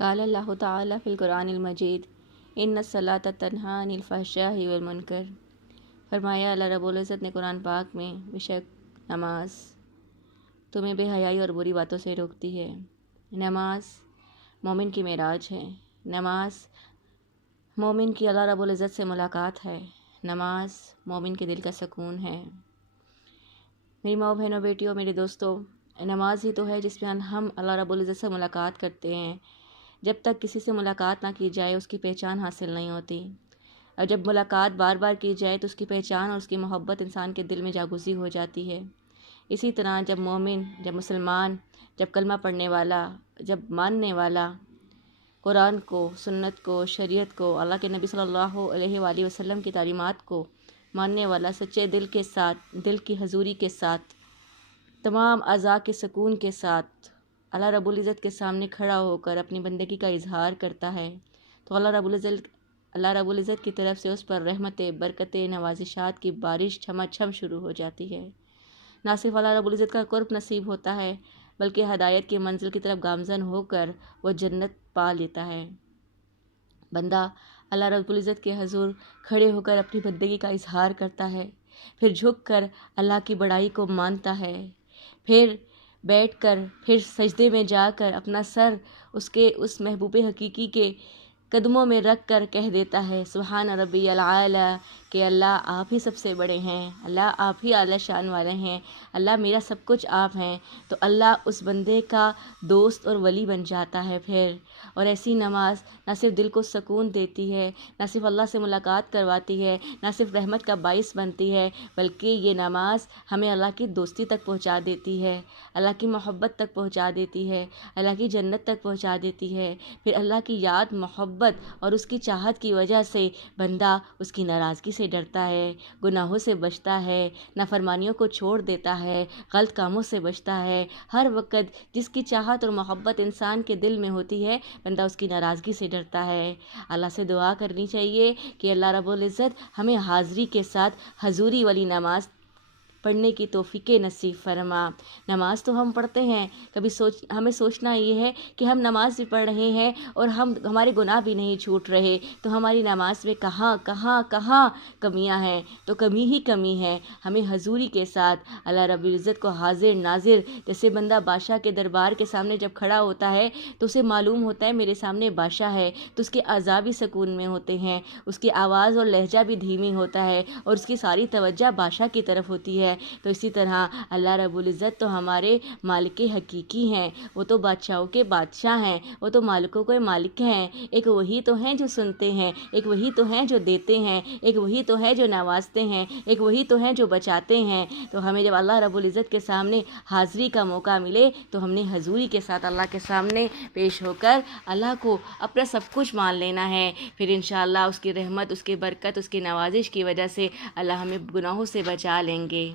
قال اللہ تعالیٰ فی القرآن المجید ان الصلاۃ تنہی عن الفحشاء والمنکر۔ فرمایا اللہ رب العزت نے قرآن پاک میں، بے شک نماز تمہیں بے حیائی اور بری باتوں سے روکتی ہے۔ نماز مومن کی معراج ہے۔ نماز مومن کی اللہ رب العزت سے ملاقات ہے۔ نماز مومن کے دل کا سکون ہے۔ میری ماؤں بہنوں بیٹیوں میرے دوستوں، نماز ہی تو ہے جس میں ہم اللہ رب العزت سے ملاقات کرتے ہیں۔ جب تک کسی سے ملاقات نہ کی جائے اس کی پہچان حاصل نہیں ہوتی، اور جب ملاقات بار بار کی جائے تو اس کی پہچان اور اس کی محبت انسان کے دل میں جاگزی ہو جاتی ہے۔ اسی طرح جب مومن، جب مسلمان، جب کلمہ پڑھنے والا، جب ماننے والا قرآن کو، سنت کو، شریعت کو، اللہ کے نبی صلی اللہ علیہ وآلہ وسلم کی تعلیمات کو ماننے والا سچے دل کے ساتھ، دل کی حضوری کے ساتھ، تمام اعضاء کے سکون کے ساتھ اللہ رب العزت کے سامنے کھڑا ہو کر اپنی بندگی کا اظہار کرتا ہے تو اللہ رب العزت کی طرف سے اس پر رحمتیں، برکتیں، نوازشات کی بارش چھما چھم شروع ہو جاتی ہے۔ نہ صرف اللہ رب العزت کا قرب نصیب ہوتا ہے بلکہ ہدایت کی منزل کی طرف گامزن ہو کر وہ جنت پا لیتا ہے۔ بندہ اللہ رب العزت کے حضور کھڑے ہو کر اپنی بندگی کا اظہار کرتا ہے، پھر جھک کر اللہ کی بڑائی کو مانتا ہے، پھر بیٹھ کر، پھر سجدے میں جا کر اپنا سر اس محبوب حقیقی کے قدموں میں رکھ کر کہہ دیتا ہے سبحان ربی العالی، کہ اللہ آپ ہی سب سے بڑے ہیں، اللہ آپ ہی اعلیٰ شان والے ہیں، اللہ میرا سب کچھ آپ ہیں۔ تو اللہ اس بندے کا دوست اور ولی بن جاتا ہے پھر۔ اور ایسی نماز نہ صرف دل کو سکون دیتی ہے، نہ صرف اللہ سے ملاقات کرواتی ہے، نہ صرف رحمت کا باعث بنتی ہے، بلکہ یہ نماز ہمیں اللہ کی دوستی تک پہنچا دیتی ہے، اللہ کی محبت تک پہنچا دیتی ہے، اللہ کی جنت تک پہنچا دیتی ہے۔ پھر اللہ کی یاد، محبت اور اس کی چاہت کی وجہ سے بندہ اس کی ناراضگی سے ڈرتا ہے، گناہوں سے بچتا ہے، نافرمانیوں کو چھوڑ دیتا ہے، غلط کاموں سے بچتا ہے۔ ہر وقت جس کی چاہت اور محبت انسان کے دل میں ہوتی ہے، بندہ اس کی ناراضگی سے ڈرتا ہے۔ اللہ سے دعا کرنی چاہیے کہ اللہ رب العزت ہمیں حاضری کے ساتھ حضوری والی نماز پڑھنے کی توفیق نصیب فرما۔ نماز تو ہم پڑھتے ہیں، ہمیں سوچنا یہ ہے کہ ہم نماز بھی پڑھ رہے ہیں اور ہمارے گناہ بھی نہیں چھوٹ رہے، تو ہماری نماز میں کہاں کمیاں ہیں؟ تو کمی ہی کمی ہے۔ ہمیں حضوری کے ساتھ اللہ رب العزت کو حاضر ناظر، جیسے بندہ بادشاہ کے دربار کے سامنے جب کھڑا ہوتا ہے تو اسے معلوم ہوتا ہے میرے سامنے بادشاہ ہے، تو اس کے اعضاء بھی سکون میں ہوتے ہیں، اس کی آواز اور لہجہ بھی دھیمی ہوتا ہے اور اس کی ساری توجہ بادشاہ کی طرف ہوتی ہے۔ تو اسی طرح اللہ رب العزت تو ہمارے مالک حقیقی ہیں، وہ تو بادشاہوں کے بادشاہ ہیں، وہ تو مالکوں کے مالک ہیں۔ ایک وہی تو ہیں جو سنتے ہیں، ایک وہی تو ہیں جو دیتے ہیں، ایک وہی تو ہے جو نوازتے ہیں، ایک وہی تو ہیں جو بچاتے ہیں۔ تو ہمیں جب اللہ رب العزت کے سامنے حاضری کا موقع ملے تو ہم نے حضوری کے ساتھ اللہ کے سامنے پیش ہو کر اللہ کو اپنا سب کچھ مان لینا ہے۔ پھر انشاءاللہ اس کی رحمت، اس کی برکت، اس کی نوازش کی وجہ سے اللہ ہمیں گناہوں سے بچا لیں گے۔